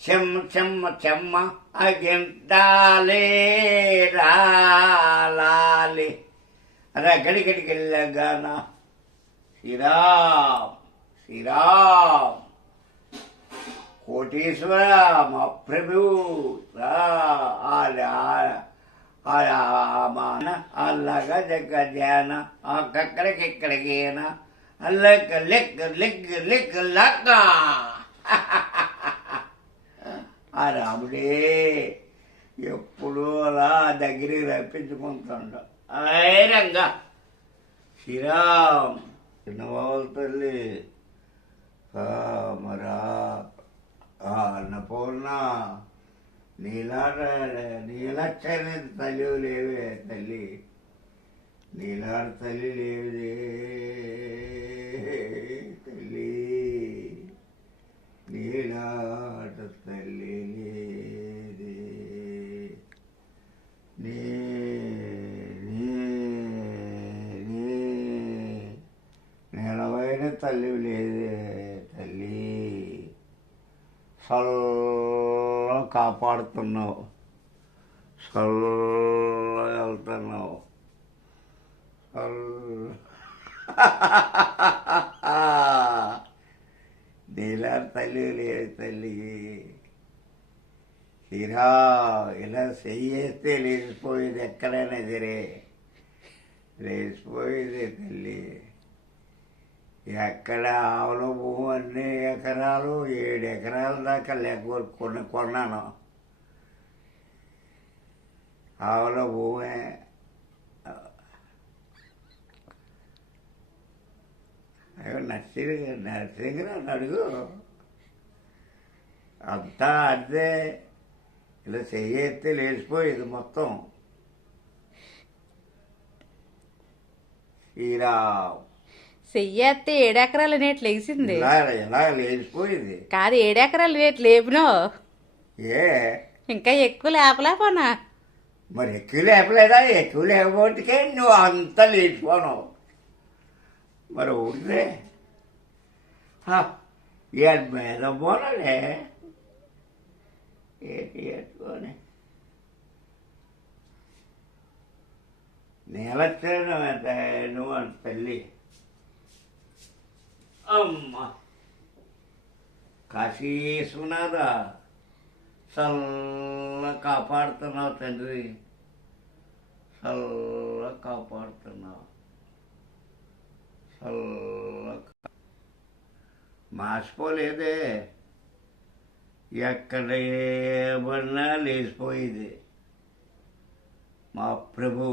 చెమ్మ చెమ్మ చెమ్మ అగింతాలే రాలాలి గడిగడికి వెళ్ళగాన శ్రీరామ్ శ్రీరామ్ కోటీశ్వర మా ప్రభు అలాగా జగ్గ ధ్యాన అక్కడికిక్కడికేన అల్లెక్క లెక్క లెక్క లెక్క లక్క ఆ రాముడే ఎప్పుడు అలా దగ్గరికి రప్పించుకుంటాడు. రంగా శ్రీరామ్ చిన్నబాబుల తల్లి మరా అన్నపూర్ణ నీలచ్చని తల్లి లేవే తల్లి, నీలాడు తల్లి లేవిదే తల్లి, నీలాట తల్లి లేదే నీలమైన తల్లి లేదే తల్లి, సల్ల కాపాడుతున్నావు, సల్ల వెళ్తున్నావు, నీలాంటి తల్లి లేదు తల్లి. తీరా ఇలా చెయ్యేస్తే లేచిపోయేది, ఎక్కడైనా సరే లేచిపోయేది తల్లి. ఎక్కడ ఆవుల భూమి అన్ని ఎకరాలు 7 ఎకరాల దాకా కొన్నాను. ఆవుల భూమి నర్సింగ్ అడుగు అంతా అదే. ఇలా చెయ్యేస్తే లేచిపోయేది మొత్తం. శ్రీరామ్ చెయ్యేస్తే 7 ఎకరాలు నేటి లేచింది. ఎలా లేచిపోయింది కాదు, 7 ఎకరాలు నేటి లేపునో ఏ ఇంకా ఎక్కువ లేపలేపనా? మరి ఎక్కువ లేపలేదా? ఎక్కువ లేకపోతే నువ్వు అంతా లేచిపోను. మరి ఊరిదే మీద పోనలే ఏంటి ఎట్టుకొని నేలచ్చాను నువ్వు అంత తల్లి. అమ్మ కాశీ విశ్వనాథా చల్ల కాపాడుతున్నావు తండ్రి, చల్ల కాపాడుతున్నావు, చల్ల మాసిపోలేదే. ఎక్కడ ఏమన్నా లేచిపోయేది మా ప్రభు.